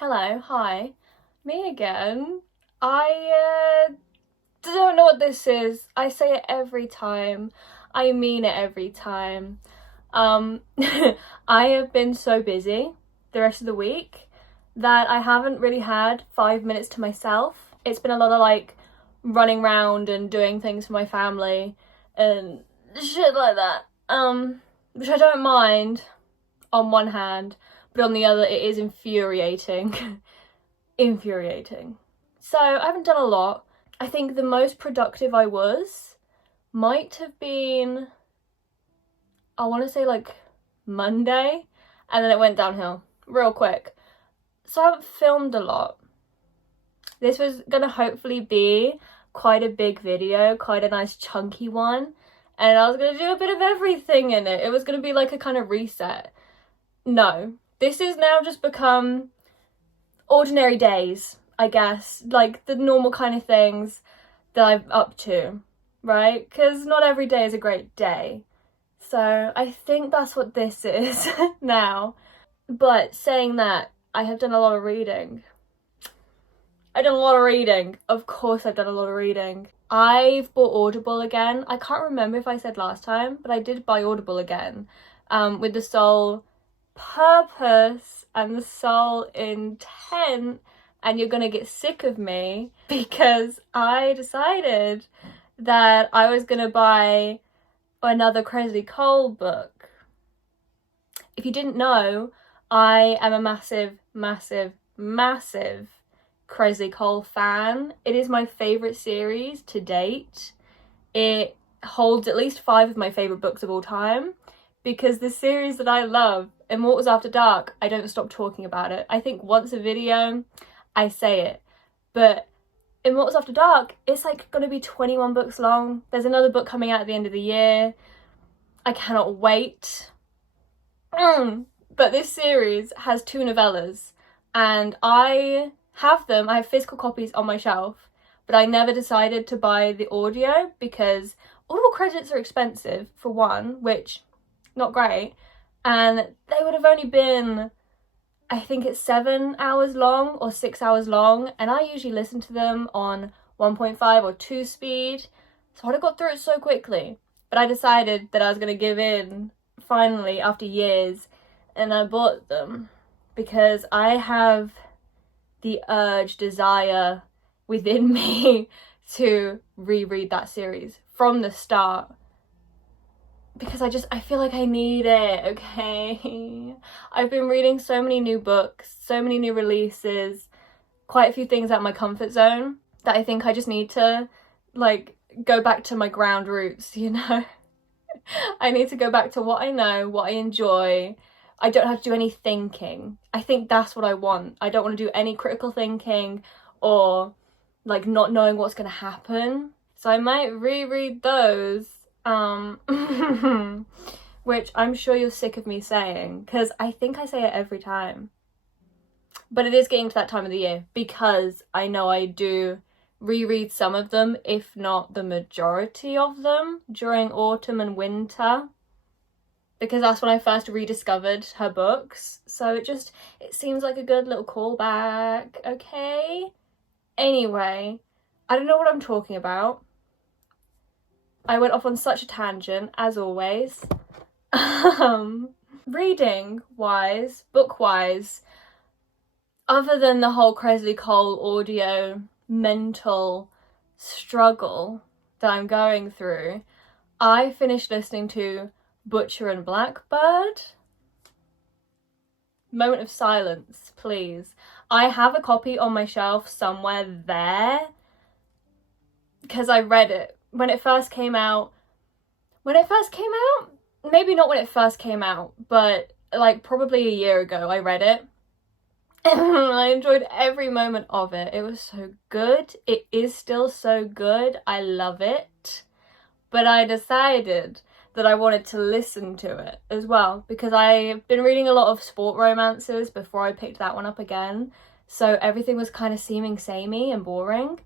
Hello, hi, me again. I don't know what this is. I say it every time. I mean it every time. Um, I have been so busy the rest of the week that I haven't really had 5 minutes to myself. It's been a lot of like running around and doing things for my family and shit like that. Which I don't mind on one hand, but on the other it is infuriating. Infuriating. So I haven't done a lot. I think the most productive I was might have been, I want to say like Monday, and then it went downhill real quick. So I haven't filmed a lot. This was gonna hopefully be quite a big video, quite a nice chunky one, and I was gonna do a bit of everything in it. It was gonna be like a kind of reset. No, this has now just become ordinary days, I guess, like the normal kind of things that I'm up to, right? Because not every day is a great day. So I think that's what this is now. But saying that, I have done a lot of reading. I've done a lot of reading. Of course I've done a lot of reading. I've bought Audible again. I can't remember if I said last time, but I did buy Audible again, with the sole purpose and the sole intent, and you're gonna get sick of me, because I decided that I was gonna buy another Crazy Cole book. If you didn't know, I am a massive Crazy Cole fan. It is my favourite series to date. It holds at least 5 of my favourite books of all time, because the series that I love, Immortals After Dark, I don't stop talking about it. I think once a video, I say it. But Immortals After Dark, it's like gonna be 21 books long. There's another book coming out at the end of the year. I cannot wait. But this series has 2 novellas, and I have them. I have physical copies on my shelf, but I never decided to buy the audio because Audible credits are expensive, for one, which, not great, and they would have only been, I think it's 7 hours long or 6 hours long, and I usually listen to them on 1.5 or 2 speed, so I'd have got through it so quickly. But I decided that I was going to give in, finally, after years, and I bought them because I have the urge, desire within me to reread that series from the start, because I feel like I need it, okay? I've been reading so many new books, so many new releases, quite a few things out of my comfort zone, that I think I just need to, like, go back to my ground roots, you know? I need to go back to what I know, what I enjoy. I don't have to do any thinking. I think that's what I want. I don't want to do any critical thinking or, like, not knowing what's going to happen. So I might reread those. Which I'm sure you're sick of me saying, because I think I say it every time. But it is getting to that time of the year, because I know I do reread some of them, if not the majority of them, during autumn and winter, because that's when I first rediscovered her books. So it seems like a good little callback, okay? Anyway, I don't know what I'm talking about. I went off on such a tangent, as always. Reading-wise, book-wise, other than the whole Crazy Cole audio mental struggle that I'm going through, I finished listening to Butcher and Blackbird. Moment of silence, please. I have a copy on my shelf somewhere there, because I read it when it first came out. Maybe not when it first came out, but like probably a year ago I read it. I enjoyed every moment of it. It was so good. It is still so good. I love it. But I decided that I wanted to listen to it as well, because I've been reading a lot of sport romances before I picked that one up again. So everything was kind of seeming samey and boring.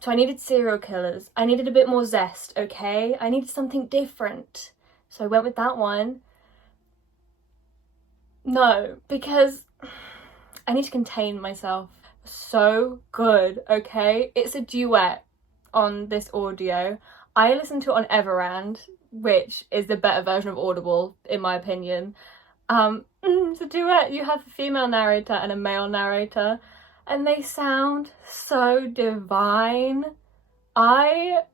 So I needed serial killers. I needed a bit more zest, okay? I needed something different. So I went with that one. No, because I need to contain myself. So good, okay? It's a duet on this audio. I listened to it on Everand, which is the better version of Audible, in my opinion. It's a duet. You have a female narrator and a male narrator, and they sound so divine. I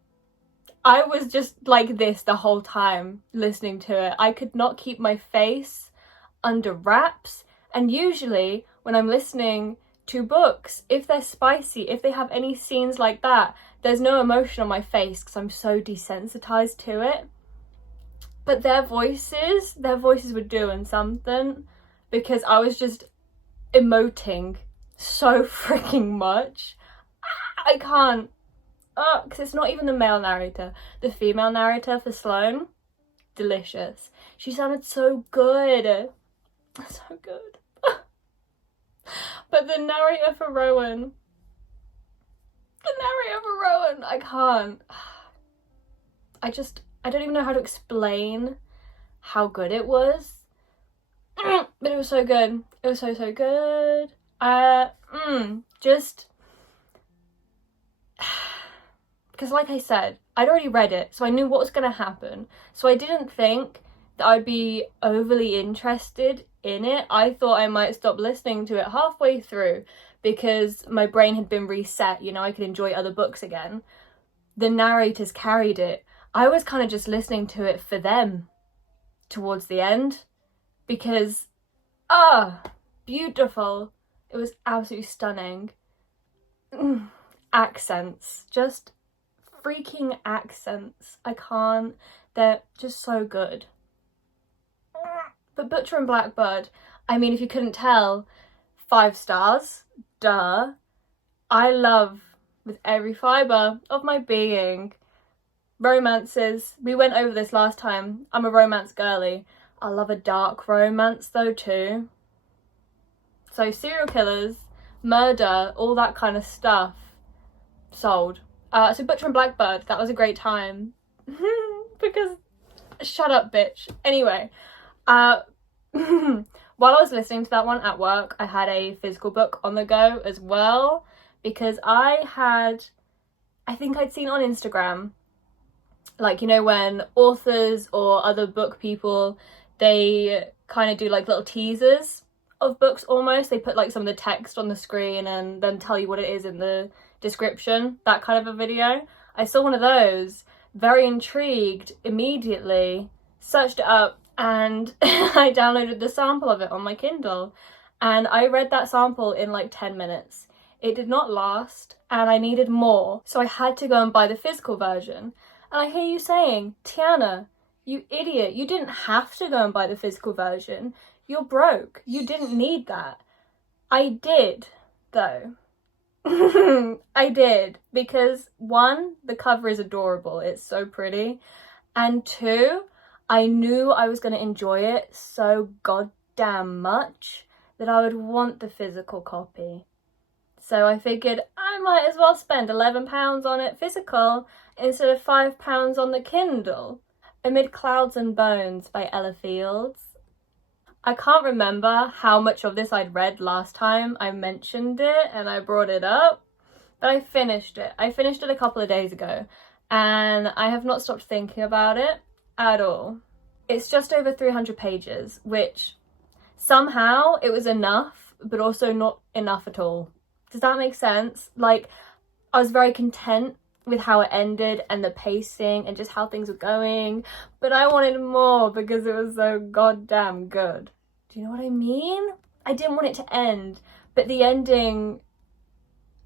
was just like this the whole time listening to it. I could not keep my face under wraps, and usually when I'm listening to books, if they're spicy, if they have any scenes like that, there's no emotion on my face because I'm so desensitized to it. But their voices were doing something, because I was just emoting so freaking much. I can't, because it's not even the male narrator. The female narrator for Sloane, delicious. She sounded so good. So good. But the narrator for Rowan, I can't. I don't even know how to explain how good it was. But it was so good. It was so good. Just because, like I said, I'd already read it, so I knew what was going to happen. So I didn't think that I'd be overly interested in it. I thought I might stop listening to it halfway through because my brain had been reset, you know, I could enjoy other books again. The narrators carried it. I was kind of just listening to it for them towards the end because, beautiful. It was absolutely stunning. Accents, just freaking accents. I can't, they're just so good. But Butcher and Blackbird, I mean, if you couldn't tell, 5 stars, duh. I love, with every fibre of my being, romances. We went over this last time. I'm a romance girly. I love a dark romance though too. So serial killers, murder, all that kind of stuff. Sold. So Butcher and Blackbird, that was a great time. Because, shut up bitch. Anyway, while I was listening to that one at work, I had a physical book on the go as well, because I think I'd seen on Instagram, like, you know, when authors or other book people, they kind of do like little teasers of books almost. They put like some of the text on the screen and then tell you what it is in the description, that kind of a video. I saw one of those, very intrigued, immediately searched it up, and I downloaded the sample of it on my Kindle, and I read that sample in like 10 minutes. It did not last, and I needed more, so I had to go and buy the physical version. And I hear you saying, Tiana, you idiot, you didn't have to go and buy the physical version. You're broke. You didn't need that. I did, though. I did, because 1, the cover is adorable. It's so pretty. And 2, I knew I was going to enjoy it so goddamn much that I would want the physical copy. So I figured I might as well spend £11 on it physical instead of £5 on the Kindle. Amid Clouds and Bones by Ella Fields. I can't remember how much of this I'd read last time I mentioned it and I brought it up, but I finished it. I finished it a couple of days ago, and I have not stopped thinking about it at all. It's just over 300 pages, which somehow it was enough, but also not enough at all. Does that make sense? Like, I was very content with how it ended and the pacing and just how things were going, but I wanted more because it was so goddamn good. Do you know what I mean? I didn't want it to end, but the ending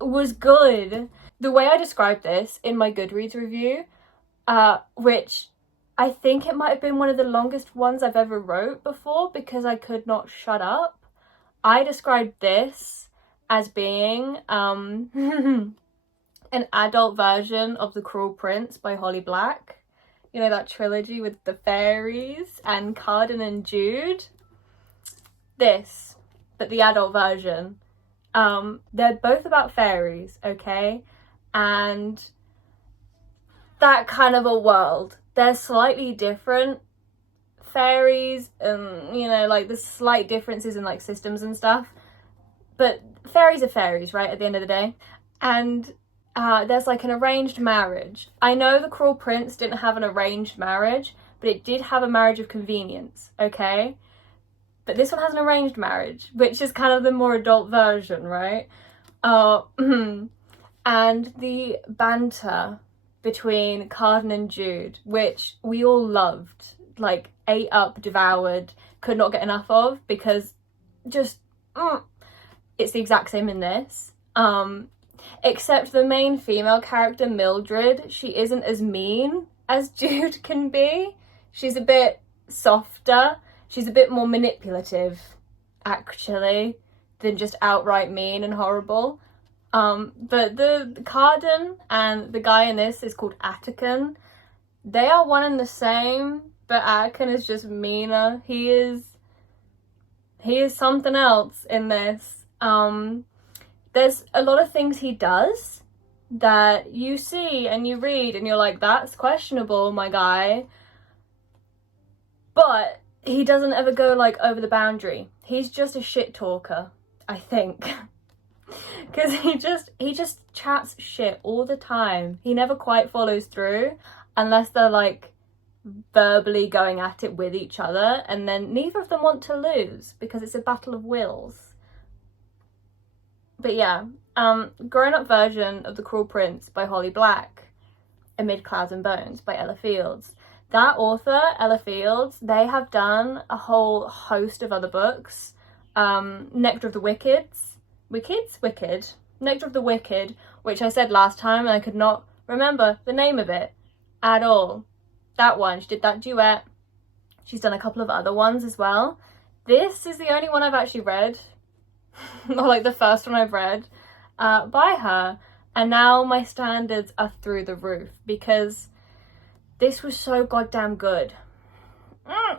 was good. The way I described this in my Goodreads review, which I think it might have been one of the longest ones I've ever wrote before because I could not shut up, I described this as being an adult version of The Cruel Prince by Holly Black. You know, that trilogy with the fairies and Carden and Jude? This, but the adult version. They're both about fairies, okay? And that kind of a world. They're slightly different fairies, and, you know, like, there's slight differences in, like, systems and stuff. but fairies are fairies, right, at the end of the day. And there's like an arranged marriage. I know The Cruel Prince didn't have an arranged marriage, but it did have a marriage of convenience, okay? But this one has an arranged marriage, which is kind of the more adult version, right? And the banter between Cardan and Jude, which we all loved, like ate up, devoured, could not get enough of, because just it's the exact same in this. Except the main female character, Mildred, she isn't as mean as Jude can be. She's a bit softer. She's a bit more manipulative, actually, than just outright mean and horrible. But the Cardan and the guy in this is called Attican. They are one and the same, but Attican is just meaner. He is something else in this. There's a lot of things he does that you see and you read and you're like, that's questionable, my guy. But he doesn't ever go like over the boundary. He's just a shit talker, I think. Because he just chats shit all the time. He never quite follows through unless they're like verbally going at it with each other, and then neither of them want to lose because it's a battle of wills. But yeah, grown-up version of The Cruel Prince by Holly Black, Amid Clouds and Bones by Ella Fields. That author, Ella Fields, they have done a whole host of other books. Nectar of the Wicked, Nectar of the Wicked, which I said last time and I could not remember the name of it at all. That one, she did that duet. She's done a couple of other ones as well. This is the only one I've actually read, or like the first one I've read by her. And now my standards are through the roof because this was so goddamn good.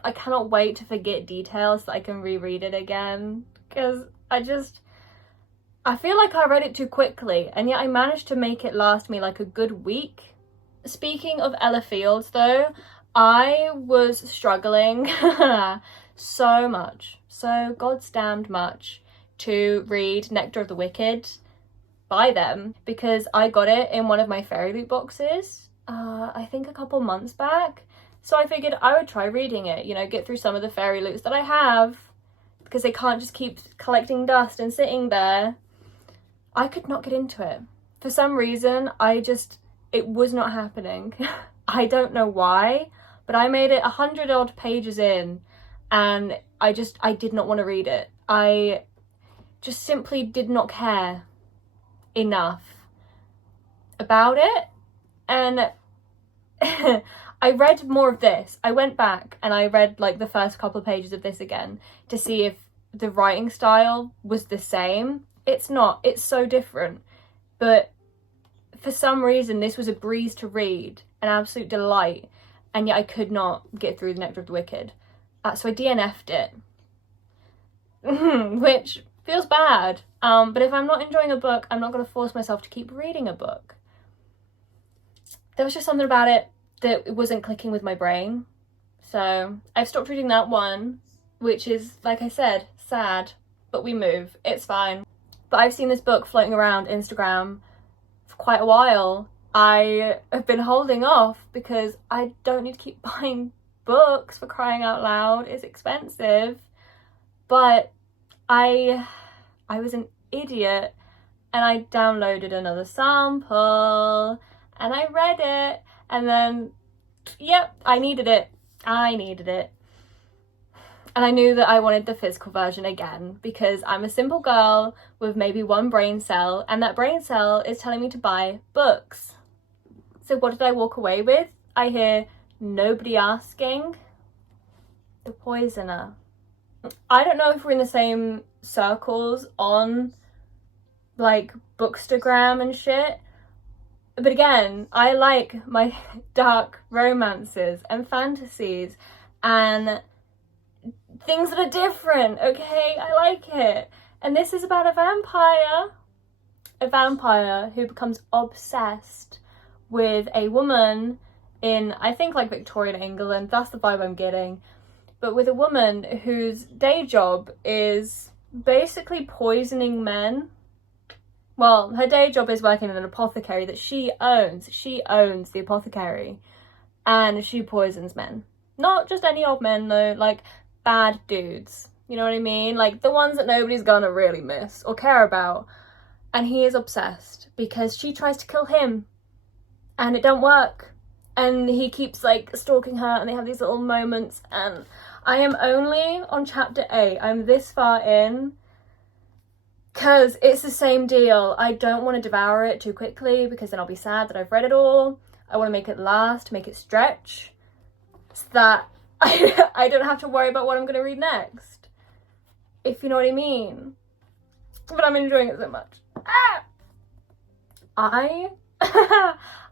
I cannot wait to forget details so I can reread it again, because I feel like I read it too quickly, and yet I managed to make it last me like a good week. Speaking of Ella Fields though, I was struggling so goddamned much to read Nectar of the Wicked by them, because I got it in one of my Fairy Loot boxes, I think a couple months back. So I figured I would try reading it, you know, get through some of the Fairy Loots that I have, because they can't just keep collecting dust and sitting there. I could not get into it. For some reason, it was not happening. I don't know why, but I made it 100 odd pages in and I did not want to read it. I just simply did not care enough about it. And I read more of this. I went back and I read like the first couple of pages of this again to see if the writing style was the same. It's not. It's so different. But for some reason, this was a breeze to read, an absolute delight, and yet I could not get through the Nectar of the Wicked. So I DNF'd it, which feels bad. But if I'm not enjoying a book, I'm not going to force myself to keep reading a book. There was just something about it that it wasn't clicking with my brain. So I've stopped reading that one, which is, like I said, sad, but we move. It's fine. But I've seen this book floating around Instagram for quite a while. I have been holding off because I don't need to keep buying books, for crying out loud. It's expensive. But I was an idiot and I downloaded another sample and I read it, and then, yep, I needed it. And I knew that I wanted the physical version again because I'm a simple girl with maybe one brain cell, and that brain cell is telling me to buy books. So what did I walk away with? I hear nobody asking. The Poisoner. I don't know if we're in the same circles on like Bookstagram and shit, but again, I like my dark romances and fantasies and things that are different, okay? I like it. And this is about a vampire who becomes obsessed with a woman in, I think, like Victorian England. That's the vibe I'm getting. But with a woman whose day job is basically poisoning men. Well, her day job is working in an apothecary that she owns. She owns the apothecary. And she poisons men. Not just any old men though, like bad dudes. You know what I mean? Like the ones that nobody's gonna really miss or care about. And he is obsessed because she tries to kill him. And it don't work. And he keeps like stalking her and they have these little moments. And I am only on chapter 8. I'm this far in. Because it's the same deal. I don't want to devour it too quickly because then I'll be sad that I've read it all. I want to make it last, make it stretch, so that I don't have to worry about what I'm going to read next. If you know what I mean. But I'm enjoying it so much.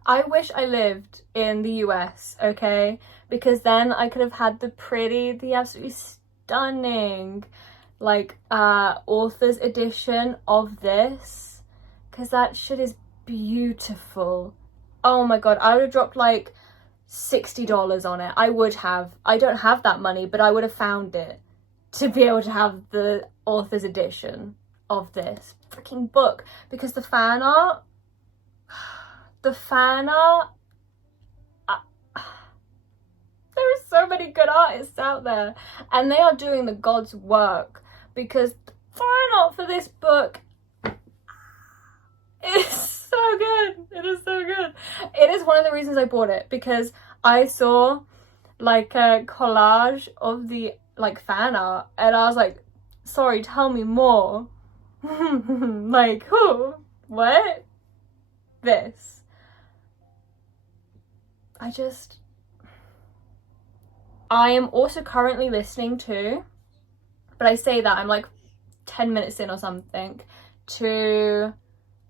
I wish I lived in the US, okay? Because then I could have had the absolutely stunning like author's edition of this, because that shit is beautiful. Oh my god, I would have dropped like $60 on it. I would have. I don't have that money, but I would have found it to be able to have the author's edition of this freaking book, because the fan art there are so many good artists out there and they are doing the God's work, because the fan art for this book is so good. It is so good. It is one of the reasons I bought it, because I saw like a collage of the like fan art and I was like, sorry, tell me more. Like, who? What? This. I am also currently listening to, but I say that I'm like 10 minutes in or something, to,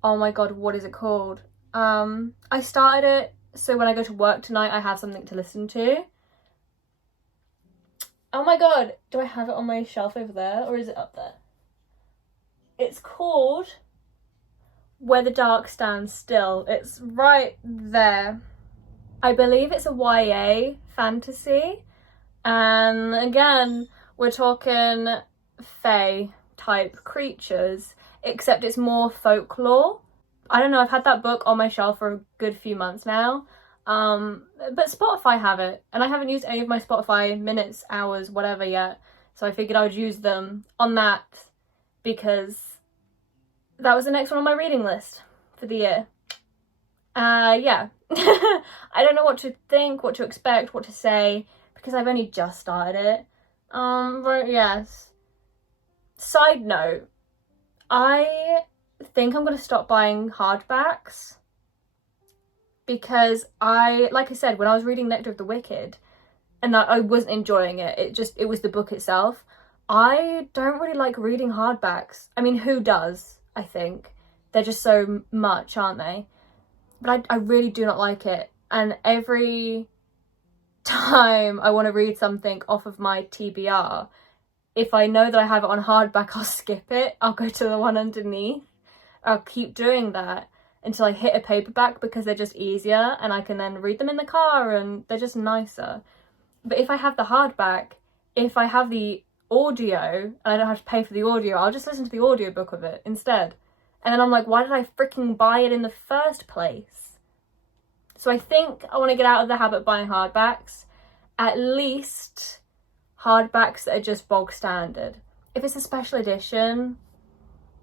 oh my god, what is it called? I started it so when I go to work tonight I have something to listen to. Oh my god, do I have it on my shelf over there or is it up there? It's called Where the Dark Stands Still. It's right there. I believe it's a YA fantasy. And again, we're talking fae type creatures, except it's more folklore. I don't know, I've had that book on my shelf for a good few months now. But Spotify have it, and I haven't used any of my Spotify minutes, hours, whatever yet. So I figured I would use them on that, because that was the next one on my reading list for the year. Yeah. I don't know what to think, what to expect, what to say, because I've only just started it. But yes. Side note, I think I'm gonna stop buying hardbacks, because like I said, when I was reading Nectar of the Wicked and I wasn't enjoying it, it was the book itself. I don't really like reading hardbacks. I mean, who does? I think they're just so much, aren't they? But I really do not like it. And every time I want to read something off of my TBR, if I know that I have it on hardback, I'll skip it. I'll go to the one underneath. I'll keep doing that until I hit a paperback, because they're just easier and I can then read them in the car and they're just nicer. But if I have the hardback, if I have the audio and I don't have to pay for the audio, I'll just listen to the audiobook of it instead. And then I'm like, why did I freaking buy it in the first place? So I think I want to get out of the habit of buying hardbacks. At least hardbacks that are just bog standard. If it's a special edition,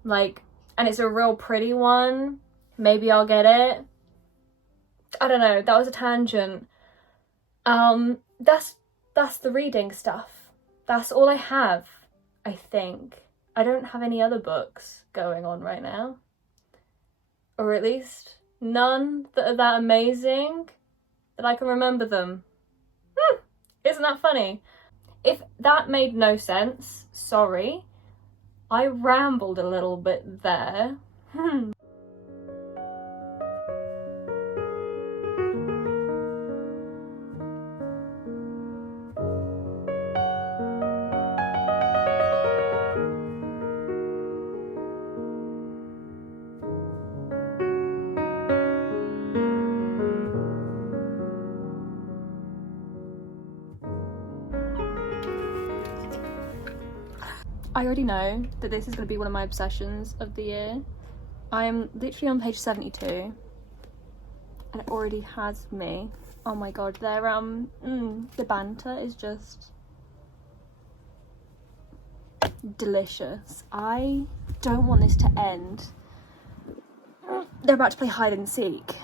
like, and it's a real pretty one, maybe I'll get it. I don't know, that was a tangent. That's the reading stuff. That's all I have, I think. I don't have any other books going on right now. Or at least none that are that amazing that I can remember them. Isn't that funny? If that made no sense, sorry. I rambled a little bit there. I already know that this is going to be one of my obsessions of the year. I'm literally on page 72 and it already has me. Oh my god, they're the banter is just delicious. I don't want this to end. They're about to play hide and seek.